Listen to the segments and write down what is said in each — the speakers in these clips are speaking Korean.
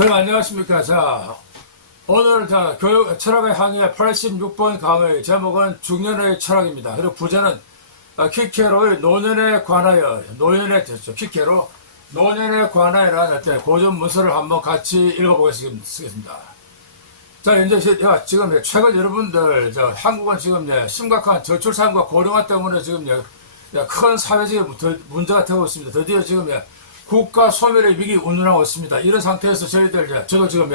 안녕하십니까. 자, 오늘 교육 철학의 항해 86번 강의 제목은 중년의 철학입니다. 그리고 부제는 키케로의 노년에 관하여, 키케로 노년에 관하여라는 어떤 고전 문서를 한번 같이 읽어보겠습니다. 자, 이제 지금 최근 여러분들, 한국은 지금 심각한 저출산과 고령화 때문에 지금 큰 사회적인 문제가 되고 있습니다. 드디어 지금 국가 소멸의 위기 운운하고 있습니다. 이런 상태에서 저도 지금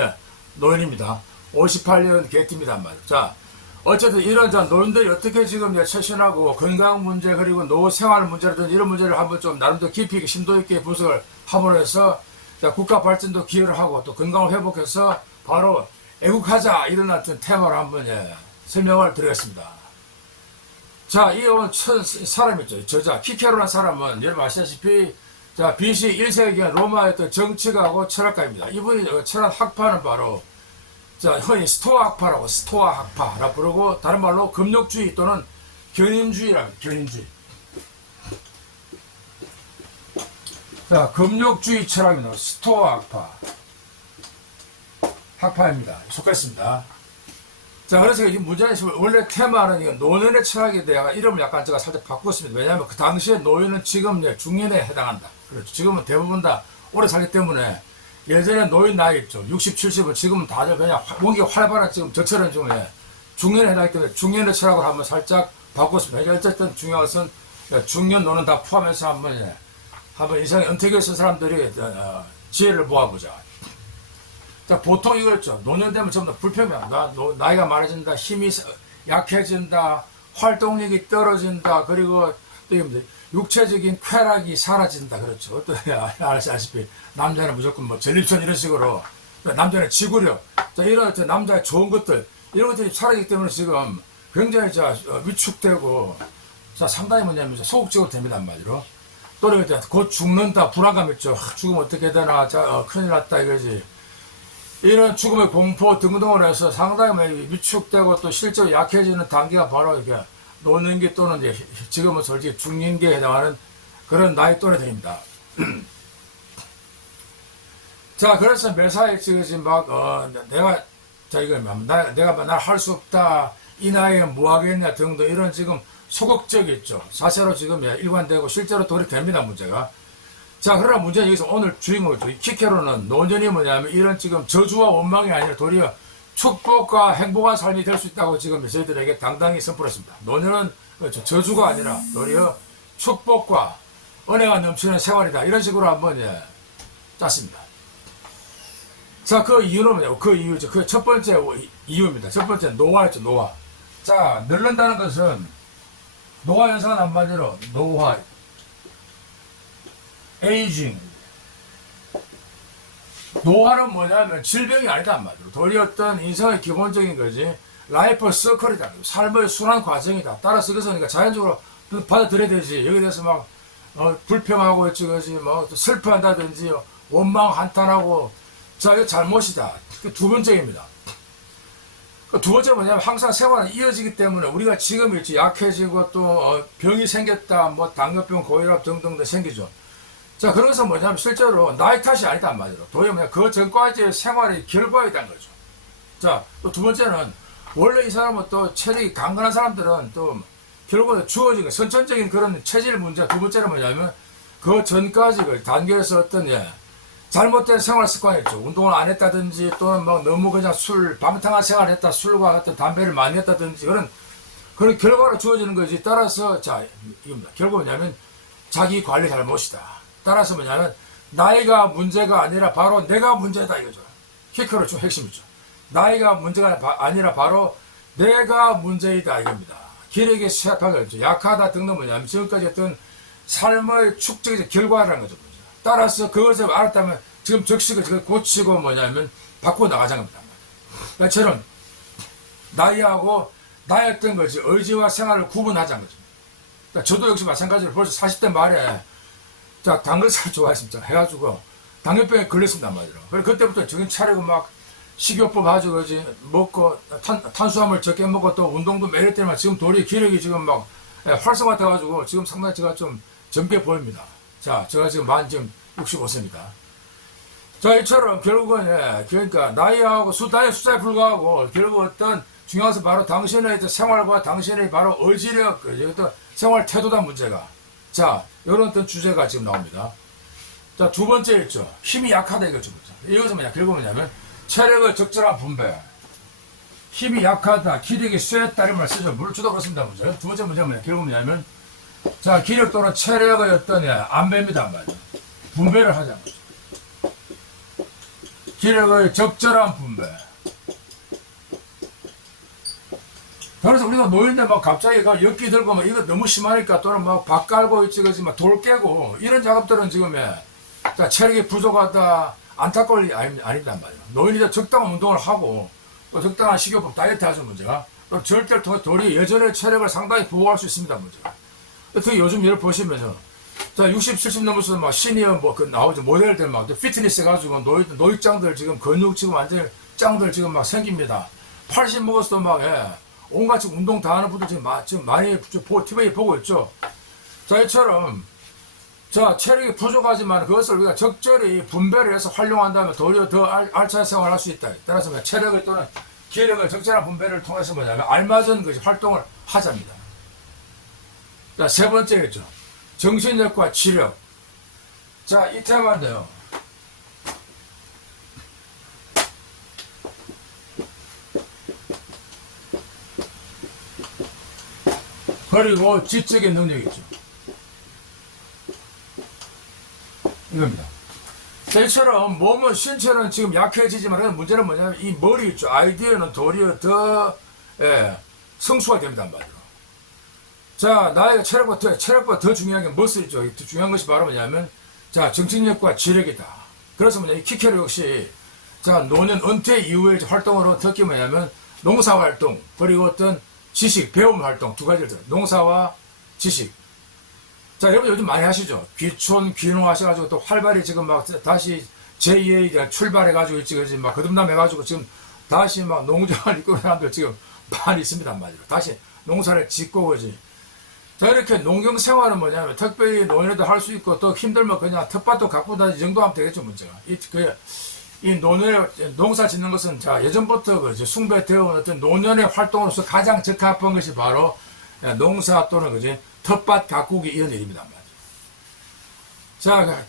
노인입니다. 58년 개띠입니다. 자, 어쨌든 이런 노인들이 어떻게 지금 처신하고 건강 문제 그리고 노후 생활 문제라든지 이런 문제를 한번 좀 나름대로 깊이 있게 심도 있게 분석을 함으로 해서 국가 발전도 기여를 하고 또 건강을 회복해서 바로 애국하자 이런 어떤 테마로 한번 설명을 드리겠습니다. 자, 이 사람 있죠. 저자 키케로라는 사람은 여러분 아시다시피 BC 1세기 로마의 어떤 정치가하고 철학가입니다. 이분이 철학 학파는 바로 흔히 스토아 학파라고 부르고 다른 말로 금욕주의 또는 견인주의랍니다. 견인주의. 자, 금욕주의 철학입니다. 스토아 학파입니다. 속했습니다. 자, 그래서 이 문제는 원래 테마는 노년의 철학에 대한 이름을 약간 제가 살짝 바꿨습니다. 왜냐하면 그 당시에 노인은 지금 중년에 해당한다. 그렇죠. 지금은 대부분 다 오래 살기 때문에 예전에 노인 나이 있죠. 60, 70은 지금은 다들 그냥 몸이 활발한 지금 저처럼 중년에 해당하기 때문에 중년의 철학을 한번 살짝 바꿨습니다. 어쨌든 중요한 것은 중년 노는 다 포함해서 한번 인생의 은퇴기에 쓴 사람들이 지혜를 모아보자. 자, 보통 이거였죠. 노년 되면 전부 다 불평이야. 나이가 많아진다, 힘이 약해진다, 활동력이 떨어진다, 그리고 육체적인 쾌락이 사라진다. 그렇죠. 아시다시피 남자는 무조건 전립선 이런 식으로, 남자는 지구력, 이런 남자의 좋은 것들, 이런 것들이 사라지기 때문에 지금 굉장히 위축되고, 상당히 소극적으로 됩니다. 한마디로. 또 곧 죽는다, 불안감 있죠. 죽으면 어떻게 되나, 큰일 났다 이거지. 이런 죽음의 공포 등등을 해서 상당히 위축되고 또 실제로 약해지는 단계가 바로 이렇게 노년기 또는 지금은 솔직히 중년기에 해당하는 그런 나이 또래들입니다. 자, 그래서 매사에 지금 내가 날 할 수 없다, 이 나이에 뭐 하겠냐 등등 이런 지금 소극적이죠. 사실로 지금 일관되고 실제로 돌이됩니다, 문제가. 자, 그러나 문제는 여기서 오늘 주인공이죠. 키케로는 노년이 뭐냐면 이런 지금 저주와 원망이 아니라 도리어 축복과 행복한 삶이 될 수 있다고 지금 저희들에게 당당히 선포했습니다. 노년은 그렇죠. 저주가 아니라 도리어 축복과 은혜가 넘치는 생활이다. 이런 식으로 한번 짰습니다. 자, 그 이유는 뭐냐고. 그 이유죠. 그 첫 번째 이유입니다. 첫 번째 노화였죠. 노화. 자, 늙는다는 것은 노화 현상은 한마디로 노화, 에이징. 노화는 뭐냐면 질병이 아니다 한마디로. 도리어 어떤 인생의 기본적인 거지. 라이프 서클이다. 삶의 순환 과정이다. 따라서 그래서 자연적으로 받아들여야 되지. 여기에 대해서 불평하고 그지 슬퍼한다든지 원망 한탄하고 이거 잘못이다. 그 두 번째입니다. 그 두 번째는 뭐냐면 항상 생활은 이어지기 때문에 우리가 지금 약해지고 또 병이 생겼다. 당뇨병, 고혈압 등등도 생기죠. 자, 그래서 뭐냐면 실제로 나이 탓이 아니다 한마디로. 도리어 그 전까지의 생활의 결과이란 거죠. 자, 또 두 번째는 원래 이 사람은 또 체력이 강건한 사람들은 또 결국은 주어진 선천적인 그런 체질 문제. 두 번째는 뭐냐면 그 전까지 그 단계에서 어떤 잘못된 생활 습관이 있죠. 운동을 안 했다든지 또는 너무 그냥 방탕한 생활을 했다. 술과 어떤 담배를 많이 했다든지 그런 결과로 주어지는 거지. 따라서 이겁니다. 결국은 뭐냐면 자기 관리 잘못이다. 따라서 뭐냐면 나이가 문제가 아니라 바로 내가 문제다 이거죠. 키케로 좀 핵심이죠. 나이가 문제가 아니라 바로 내가 문제이다 이겁니다. 기력이 쇠약하다, 약하다 등등 뭐냐면 지금까지 어떤 삶의 축적의 결과라는 거죠. 따라서 그것을 알았다면 지금 즉시 그걸 고치고 뭐냐면 바꾸어 나가자는 겁니다. 그러니까 저는 나이하고 나였던 거지 의지와 생활을 구분하자는 거죠. 그러니까 저도 역시 마찬가지로 벌써 40대 말에 당근살 좋아했습니다. 해가지고 당뇨병에 걸렸습니다 말이죠. 그래서 그때부터 정신 차리고 식이요법 가지고 먹고 탄수화물 적게 먹고 또 운동도 매일 때만 지금 도리 기력이 지금 활성화 돼가지고 지금 상당히 제가 좀 젊게 보입니다. 자, 제가 지금 만 65세입니다. 자, 이처럼 결국은, 그러니까, 나이에 숫자에 불과하고, 결국 어떤, 중요한 것은 바로 당신의 생활과 당신의 바로 의지력, 어떤 생활 태도다 문제가. 자, 이런 어떤 주제가 지금 나옵니다. 자, 두 번째 있죠. 힘이 약하다 이거죠. 이것은 결국 뭐냐면, 체력의 적절한 분배. 힘이 약하다, 기력이 쇠했다, 이런 말 쓰죠. 물론 주도 그렇습니다. 문제. 두 번째 문제는 결국 뭐냐면, 자, 기력 또는 체력의 어떤, 안배입니다. 말이죠. 분배를 하자는 거죠. 기력의 적절한 분배. 그래서 우리가 노인들 막 갑자기 엮기 들고 막 이거 너무 심하니까 또는 막 박 깔고 있지, 그지, 막 돌 깨고 이런 작업들은 지금, 자, 체력이 부족하다, 안타까울 일이 아니단 말이에요. 노인이 적당한 운동을 하고, 또 적당한 식이요법 다이어트 하죠, 문제가. 또 절대를 통해 도리 예전의 체력을 상당히 보호할 수 있습니다, 문제가. 특히 요즘 예를 보시면요. 자, 60, 70 넘어서 막 시니어 나오죠. 모델들 막 피트니스 해가지고 노익장들 지금 근육 지금 완전 짱들 지금 막 생깁니다. 80 먹었어도 막, 온갖 지금 운동 다 하는 분들 지금 많이 TV에 보고 있죠. 자, 이처럼, 자, 체력이 부족하지만 그것을 우리가 적절히 분배를 해서 활용한다면 도리어 더 알찬 생활을 할 수 있다. 따라서 체력을 또는 기력을 적절한 분배를 통해서 뭐냐면 알맞은 활동을 하자입니다. 자, 세 번째겠죠. 정신력과 지력. 자, 이 테마인데요. 그리고 지적인 능력이죠. 이겁니다. 이처럼 몸은 신체는 지금 약해지지만 문제는 뭐냐면 이 머리 있죠. 아이디어는 도리어 더 성수가 됩니다. 말이에요. 자, 나이가 체력보다 더 중요한 게 무엇이 있죠? 더 중요한 것이 바로 뭐냐면, 자, 정신력과 지력이다. 그래서 뭐냐, 이 키케로 역시, 자, 노년 은퇴 이후의 활동으로 특히 뭐냐면, 농사활동, 그리고 어떤 지식, 배움 활동, 두 가지를 들어요. 농사와 지식. 자, 여러분 요즘 많이 하시죠? 귀촌, 귀농 하셔가지고 또 활발히 지금 막 다시 제2의 출발해가지고 지금 막 거듭남 해가지고 지금 다시 막 농장을 이끄는 사람들 지금 많이 있습니다. 말이죠. 다시 농사를 짓고 그지. 자, 이렇게 농경 생활은 뭐냐면, 특별히 노인에도 할 수 있고, 또 힘들면 그냥 텃밭도 갖고 다니지 정도 하면 되겠죠, 문제가. 이 농사 짓는 것은, 자, 예전부터 숭배되어 온 어떤 노년의 활동으로서 가장 적합한 것이 바로 농사 또는 그지, 텃밭 가꾸기 이런 일입니다, 말이죠. 자,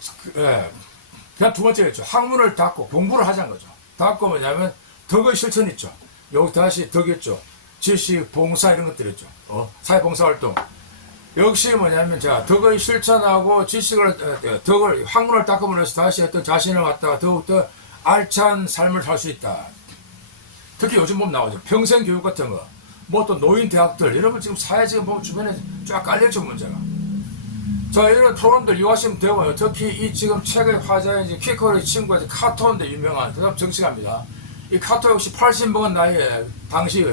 그냥 두 번째겠죠. 학문을 닫고 공부를 하자는 거죠. 닫고 뭐냐면, 덕의 실천 있죠. 여기 다시 덕이었죠. 지식, 봉사 이런 것들 있죠. 사회봉사활동. 역시 뭐냐면, 자, 덕의 실천하고 덕을, 학문을 닦음으로써 다시 어떤 자신을 갖다가 더욱더 알찬 삶을 살 수 있다. 특히 요즘 보면 나오죠. 평생교육 같은 거. 뭐 또 노인대학들. 여러분 지금 사회 지금 보면 주변에 쫙 깔려있죠, 문제가. 자, 이런 프로그램들 이용하시면 되고요. 특히 이 지금 최근의 화제인 퀴커의 친구가 카토인데 유명한, 그 다음 정치가입니다. 이 카토 역시 80 먹은 나이에, 당시,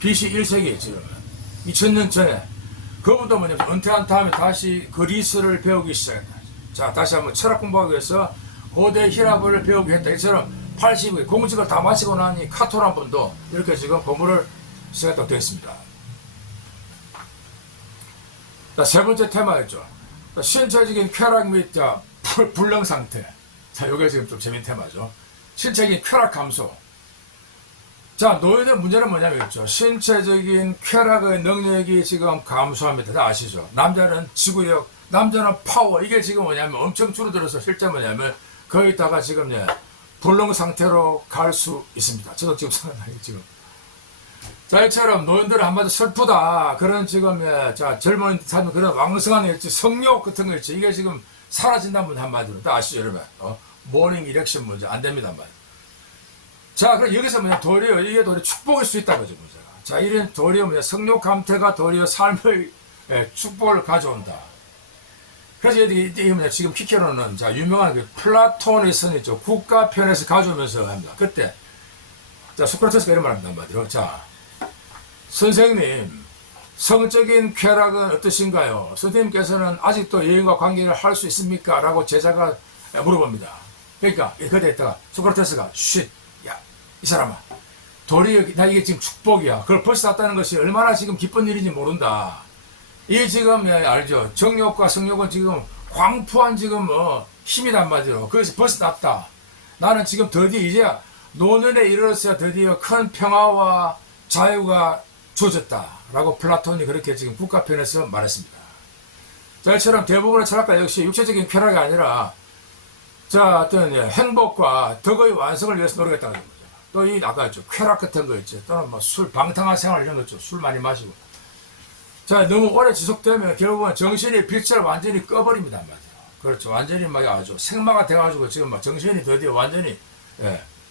BC 1세기에 지금. 2000년 전에. 그분도 뭐냐면 은퇴한 다음에 다시 그리스를 배우기 시작했다. 자, 다시 한번 철학 공부하기 위해서 고대 히라보를 배우기 했다. 이처럼 80의 공직을 다 마치고 나니 카토란 분도 이렇게 지금 공부를 시작했다고 되어 있습니다. 자, 세 번째 테마였죠. 신체적인 쾌락 및 불능 상태. 자, 요게 지금 좀 재밌는 테마죠. 신체적인 쾌락 감소. 자, 노인의 문제는 뭐냐면 있죠. 신체적인 쾌락의 능력이 지금 감소합니다. 다 아시죠? 남자는 지구력, 남자는 파워. 이게 지금 뭐냐면 엄청 줄어들어서 실제 뭐냐면 거기다가 지금 불능 상태로 갈 수 있습니다. 저도 지금 생각나요, 지금. 자, 이처럼 노인들은 한마디로 슬프다. 그런 지금, 자, 젊은 사람 그런 왕성한 성욕 같은 거 있지. 이게 지금 사라진다는 분 한마디로. 다 아시죠, 여러분? 모닝 이렉션 문제 안 됩니다, 말이에요. 자, 그럼 여기서 도리어, 이게 도리어 축복일 수 있다는 거죠, 문제가. 자, 이런 도리어 성욕 감퇴가 도리어 삶의 축복을 가져온다. 그래서 이게 지금 키케로는, 자, 유명한 플라톤의 선 있죠. 국가편에서 가져오면서 합니다. 그때, 자, 소크라테스가 이런 말 합니다, 한마디로. 자, 선생님, 성적인 쾌락은 어떠신가요? 선생님께서는 아직도 여인과 관계를 할 수 있습니까? 라고 제자가 물어봅니다. 그러니까, 그때 있다가 소크라테스가, 쉿, 야, 이 사람아, 도리어, 나 이게 지금 축복이야. 그걸 벗어났다는 것이 얼마나 지금 기쁜 일인지 모른다. 이게 지금, 알죠? 정욕과 성욕은 지금 광푸한 지금, 힘이란 말이죠. 그래서 벗어났다. 나는 지금 드디어 이제 노년에 이르러서 드디어 큰 평화와 자유가 주어졌다라고 플라톤이 그렇게 지금 국가편에서 말했습니다. 자, 이처럼 대부분의 철학가 역시 육체적인 쾌락이 아니라 자, 어떤 행복과 덕의 완성을 위해서 노력했다는 거죠. 또 이 아까 했죠. 쾌락 같은 거 있죠. 또는 뭐 술, 방탕한 생활 이런 거 있죠. 술 많이 마시고. 자, 너무 오래 지속되면 결국은 정신이 빛을 완전히 꺼버립니다. 맞아요. 그렇죠. 완전히 막 아주 생마가 돼가지고 지금 막 정신이 드디어 완전히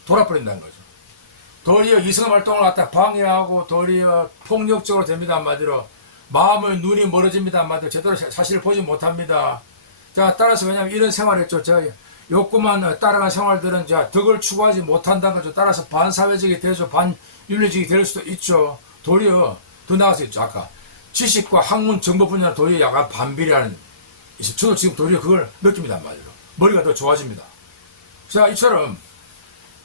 돌아버린다는 거죠. 도리어 이성 활동을 갖다 방해하고 도리어 폭력적으로 됩니다. 한마디로 마음의 눈이 멀어집니다. 한마디로 제대로 사실을 보지 못합니다. 자, 따라서 왜냐하면 이런 생활을 했죠. 저 욕구만 따라간 생활들은 자 덕을 추구하지 못한다는 거죠. 따라서 반사회적이 되죠. 반윤리적이 될 수도 있죠. 도리어 더 나아서 있죠. 아까 지식과 학문 정보 분야는 도리어 약간 반비례하는 저도 지금 도리어 그걸 느낍니다. 한마디로 머리가 더 좋아집니다. 자, 이처럼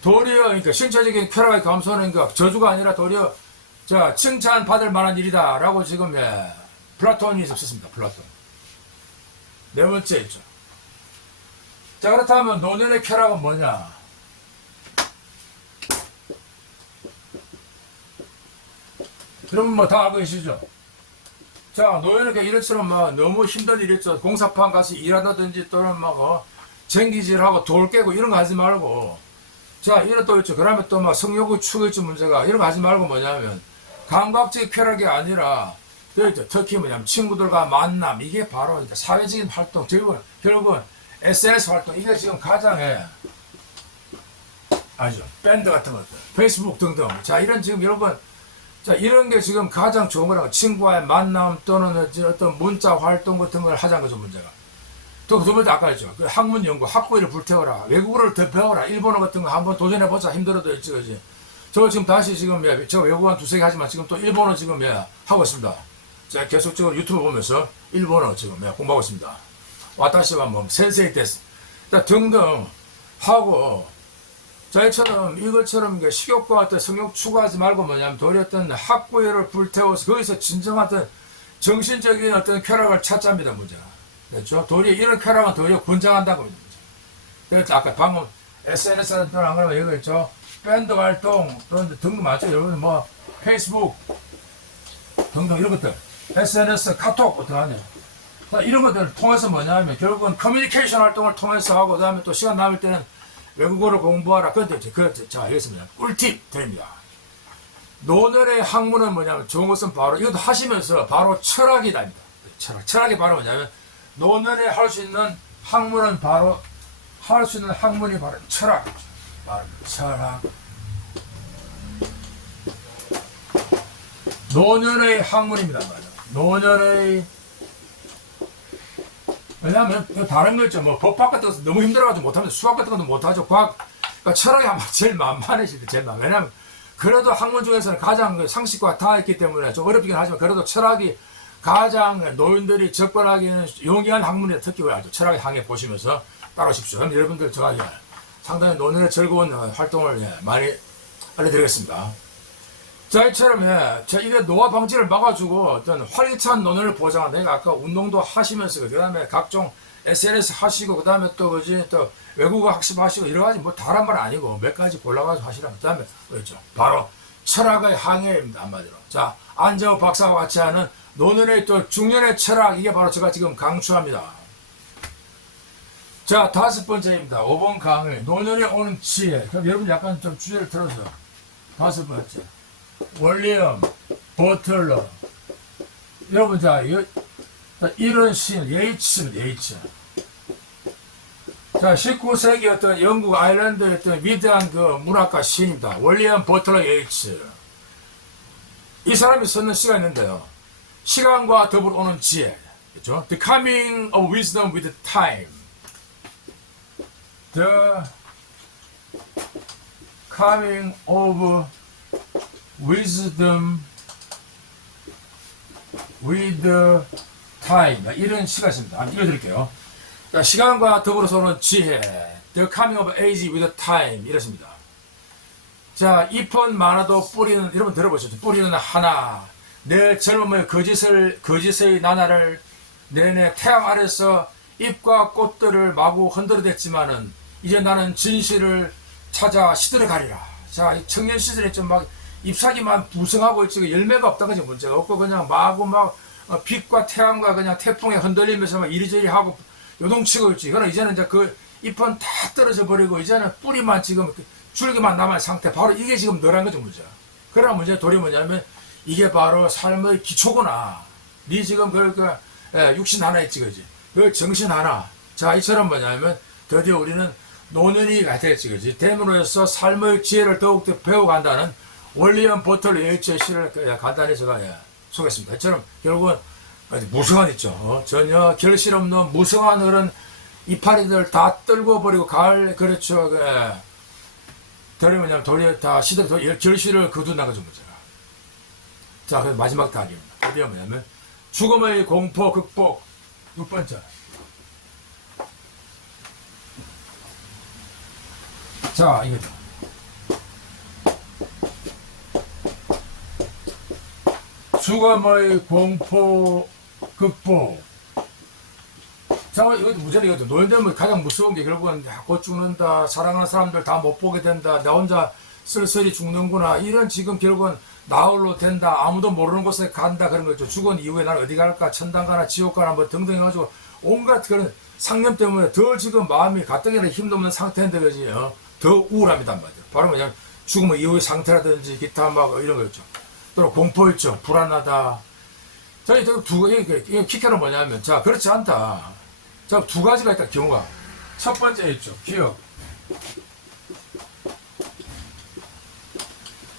도리어 그러니까 신체적인 쾌락의 감소는 그 저주가 아니라 도리어 자 칭찬받을 만한 일이다라고 지금 플라톤이 썼습니다. 플라톤. 네 번째 있죠. 자, 그렇다면 노년의 쾌락은 뭐냐? 여러분 뭐 다 알고 계시죠? 자, 노년의 이런처럼 막 너무 힘든 일 있죠. 공사판 가서 일하다든지 또는 막 쟁기질하고 돌 깨고 이런 거 하지 말고 자, 이런 또 있죠. 그러면 또 막 성욕의 축일지 문제가 이런 거 하지 말고 뭐냐면 감각적인 쾌락이 아니라 또 있죠. 특히 뭐냐면 친구들과 만남 이게 바로 사회적인 활동 결국은 SNS 활동 이게 지금 가장 아니죠. 밴드 같은 것들 페이스북 등등 자 이런 지금 여러분 자 이런 게 지금 가장 좋은 거라고 친구와의 만남 또는 어떤 문자 활동 같은 걸 하자는 거죠. 문제가 또 두 번째 아까 했죠. 그 학문 연구 학구를 불태워라 외국어를 더 배워라 일본어 같은 거 한번 도전해보자 힘들어도 있지 그지. 저 지금 다시 지금 저 외국어 한 두세 개 하지만 지금 또 일본어 지금 하고 있습니다. 제가 계속적으로 유튜브 보면서 일본어 지금 공부하고 있습니다. 와타시와 뭐 센세이 데스 등등 하고 자 이처럼 이것처럼 식욕과 어떤 성욕 추구하지 말고 뭐냐면 도리어 어떤 학구열을 불태워서 거기서 진정한 어떤 정신적인 어떤 쾌락을 찾자입니다. 문제가 그렇죠. 도리어 이런 쾌락은 도리어 권장한다고 문제. 그래서 아까 방금 SNS는 또는 안 그러면 이거 있죠. 밴드 활동 또는 등등 맞죠. 여러분 뭐 페이스북 등등 이런 것들 SNS 카톡 어떡하냐 이런 것들을 통해서 뭐냐면 결국은 커뮤니케이션 활동을 통해서 하고 그 다음에 또 시간 남을 때는 외국어를 공부하라. 그런데 자 알겠습니다. 꿀팁 드립니다. 노년의 학문은 뭐냐면 좋은 것은 바로 이것도 하시면서 바로 철학이답니다. 철학이 바로 뭐냐면 노년에 할 수 있는 학문은 바로 할 수 있는 학문이 바로 철학. 바로 철학. 노년의 학문입니다. 노년의 왜냐하면 다른 거 있죠. 뭐 법학 같은 거 너무 힘들어가지고 못하면 수학 같은 것도 못하죠. 과학, 그러니까 철학이 아마 제일 만만해질 때 제일 만. 왜냐하면 그래도 학문 중에서는 가장 상식과 닿았기 때문에 좀 어렵긴 하지만 그래도 철학이 가장 노인들이 접근하기는 용이한 학문이다. 특히 아주 철학의 항해 보시면서 따라오십시오. 그럼 여러분들 제가 상당히 노년의 즐거운 활동을 많이 알려드리겠습니다. 자, 이처럼 이게 노화 방지를 막아주고 어떤 활기찬 노년을 보장한다. 내가 아까 운동도 하시면서 그 다음에 각종 SNS 하시고 그 다음에 또 외국어 학습하시고 여러 가지 뭐 다란 말 아니고 몇 가지 골라가지고 하시라고. 그 다음에 있죠. 바로 철학의 항해입니다. 한마디로. 자, 안재호 박사와 같이 하는 노년의 또 중년의 철학 이게 바로 제가 지금 강추합니다. 자, 다섯 번째입니다. 5번 강의 노년에 오는 지혜. 그럼 여러분 약간 좀 주제를 들어서 다섯 번째. 윌리엄 버틀러 여러분 자 이런 시인 예이츠 자 19세기 어떤 영국 아일랜드의 어떤 위대한 그 문학가 시인입니다. 윌리엄 버틀러 예이츠 이 사람이 썼는 시가 있는데요. 시간과 더불어 오는 지혜 그렇죠? The coming of wisdom with time The coming of wisdom with time 이런 시가 있습니다. 한번 읽어드릴게요. 시간과 더불어서 오는 지혜 The coming of age with time 이렇습니다. 자 잎은 많아도 뿌리는 여러분 들어보셨죠? 뿌리는 하나 내 젊음의 거짓의 나날을 내내 태양 아래서 잎과 꽃들을 마구 흔들어댔지만은 이제 나는 진실을 찾아 시들어 가리라. 자, 청년 시절에 좀 막 잎사귀만 부성하고 있지 열매가 없다 그지 문제가 없고 그냥 마구 막 빛과 태양과 그냥 태풍에 흔들리면서 막 이리저리 하고 요동치고 있지. 그러나 이제는 이제 그 잎은 다 떨어져 버리고 이제는 뿌리만 지금 줄기만 남은 상태. 바로 이게 지금 너란 거죠 문제야. 그러나 문제 도리 뭐냐면 이게 바로 삶의 기초구나. 네 지금 육신 하나 있지 그지. 그 정신 하나. 자, 이처럼 뭐냐면 드디어 우리는 노년이가 됐지 그지. 됨으로써 삶의 지혜를 더욱더 배워간다는 원리형 버틀 예일의 시를 간단히 제가 소개했습니다. 이처럼 결국은 무성한 있죠. 전혀 결실 없는 무성한 그런 이파리들 다 떨고 버리고 가을 그렇죠. 도리 뭐냐면 도리 다 시들 결실을 거둔다는 거죠 문제가. 자, 그래서 마지막 단계입니다. 드디어 뭐냐면 죽음의 공포 극복 6번째. 자, 이거죠. 죽음의 공포 극복. 자, 이것도 무전이 이것도 노인되면 가장 무서운 게 결국은 곧 죽는다, 사랑하는 사람들 다 못 보게 된다, 나 혼자 쓸쓸히 죽는구나, 이런 지금 결국은 나홀로 된다, 아무도 모르는 곳에 간다, 그런 거죠. 죽은 이후에 나는 어디 갈까, 천당 가나 지옥 가나 뭐 등등 해가지고 온갖 그런 상념 때문에 더 지금 마음이 가뜩이나 힘도 없는 상태인데 그지, 더 우울합니다 말이야. 바로 뭐냐면 죽음의 이후의 상태라든지 기타 막 이런 거였죠. 또 공포 있죠. 불안하다. 저희 이게 키켜는 뭐냐면, 자, 그렇지 않다. 자, 두 가지가 있다, 경우가. 첫 번째 있죠. 기억.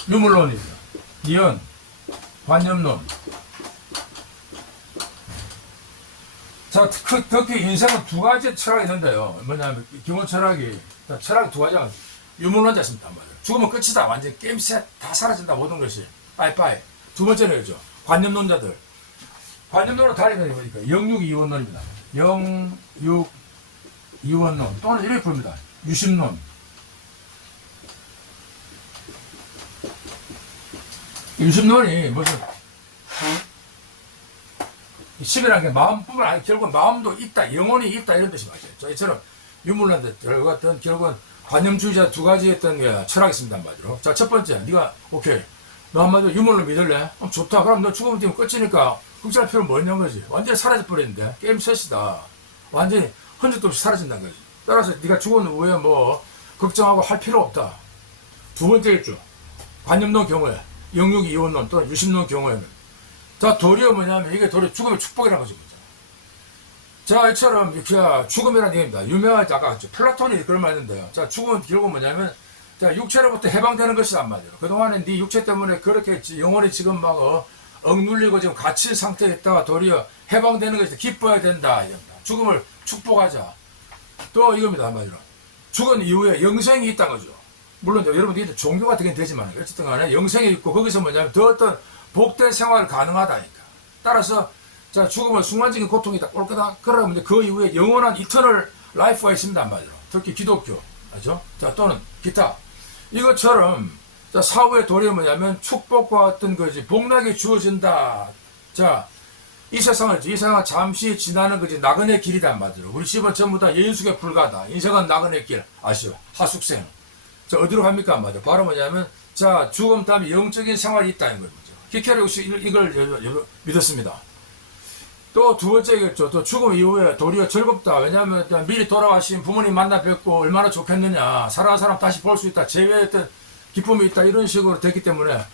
유물론입니다. 이언. 관념론. 자, 특히 인생은 두 가지 철학이 있는데요. 뭐냐면, 기본 철학이, 철학이 두 가지가 유물론자 있습니다. 죽으면 끝이다. 완전 게임셋 다 사라진다. 모든 것이. 빠이빠이. 두 번째는 이죠. 관념론자들. 관념론은 다르게 보니까 영육이원론입니다. 영육이원론 또는 이렇게 부릅니다. 유심론. 유심론이 무슨 심이라는 게 마음뿐만 아니라 결국은 마음도 있다, 영혼이 있다 이런 뜻이 맞아요. 저희처럼 유물론들 같은 결국은 관념주의자 두 가지 했던 철학이 있습니다. 한마디로. 자, 첫 번째, 네가 오케이. 너 한마디로 유물론 믿을래? 좋다. 그럼 너 죽으면 되면 끝이니까 걱정할 필요는 뭐냐는 거지. 완전히 사라져버리는데 게임 셋이다. 완전히 흔적도 없이 사라진다는 거지. 따라서 네가 죽은 후에 뭐 걱정하고 할 필요 없다. 두 번째 있죠. 관념론 경우에 영육이원론 또는 유심론 경우에는 자, 도리어 뭐냐면 이게 도리어 죽음의 축복이라는 거죠. 자, 이처럼 죽음이라는 얘기입니다. 유명하지 아까 플라톤이 그런 말 했는데요. 자, 죽음은 결국 뭐냐면 자, 육체로부터 해방되는 것이란 말이에요. 그동안에 네 육체 때문에 그렇게 영혼이 지금 막 억눌리고 지금 갇힌 상태에 있다가 도리어 해방되는 것이 기뻐야 된다. 이겁니다. 죽음을 축복하자. 또 이겁니다. 한마디로. 죽은 이후에 영생이 있다는 거죠. 물론 여러분들이 종교가 되긴 되지만 어쨌든 간에 영생이 있고 거기서 뭐냐면 더 어떤 복된 생활을 가능하다니까. 따라서 자, 죽음은 순간적인 고통이 있다. 올 거다. 그러면 그 이후에 영원한 이터널 라이프가 있습니다. 한마디로. 특히 기독교. 알죠? 자, 또는 기타. 이것처럼 자, 사후의 도리는 뭐냐면 축복과 어떤 거지 복락이 주어진다. 자, 이 세상을 잠시 지나는 거지 나그네 길이란 말이죠. 우리 집은 전부 다 예인숙에 불과하다. 인생은 나그네 길 아시죠? 하숙생. 자, 어디로 갑니까? 말이죠. 바로 뭐냐면 자, 죽음 다음에 영적인 생활이 있다는 거죠. 키케르 이걸 믿었습니다. 또 두 번째겠죠. 또 죽음 이후에 도리어 즐겁다. 왜냐하면 미리 돌아가신 부모님 만나 뵙고 얼마나 좋겠느냐. 살아간 사람 다시 볼 수 있다. 재회했던 기쁨이 있다. 이런 식으로 됐기 때문에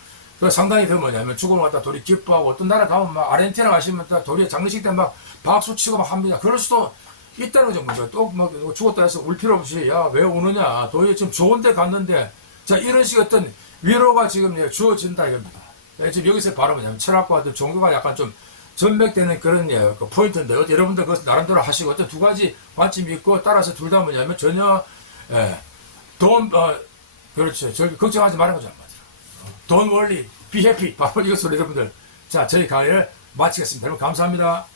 상당히 더 뭐냐면 죽음을 갖다 도리 기뻐하고 어떤 나라 가면 막 아르헨티나 가시면 도리어 장례식 때 막 박수 치고 막 합니다. 그럴 수도 있다는 거죠. 또 막 죽었다 해서 울 필요 없이 야, 왜 우느냐. 도리어 지금 좋은 데 갔는데 자, 이런 식의 어떤 위로가 지금 주어진다 이겁니다. 지금 여기서 바로 뭐냐면 철학과 어떤 종교가 약간 좀 전맥되는 그런 그 포인트인데 여러분들 그 나름대로 하시고 어떤 두 가지 관점이 있고 따라서 둘 다 뭐냐면 전혀 그렇죠. 걱정하지 말는 거죠. Don't worry, be happy. 바로 이것으로 여러분들 자, 저희 강의를 마치겠습니다. 여러분 감사합니다.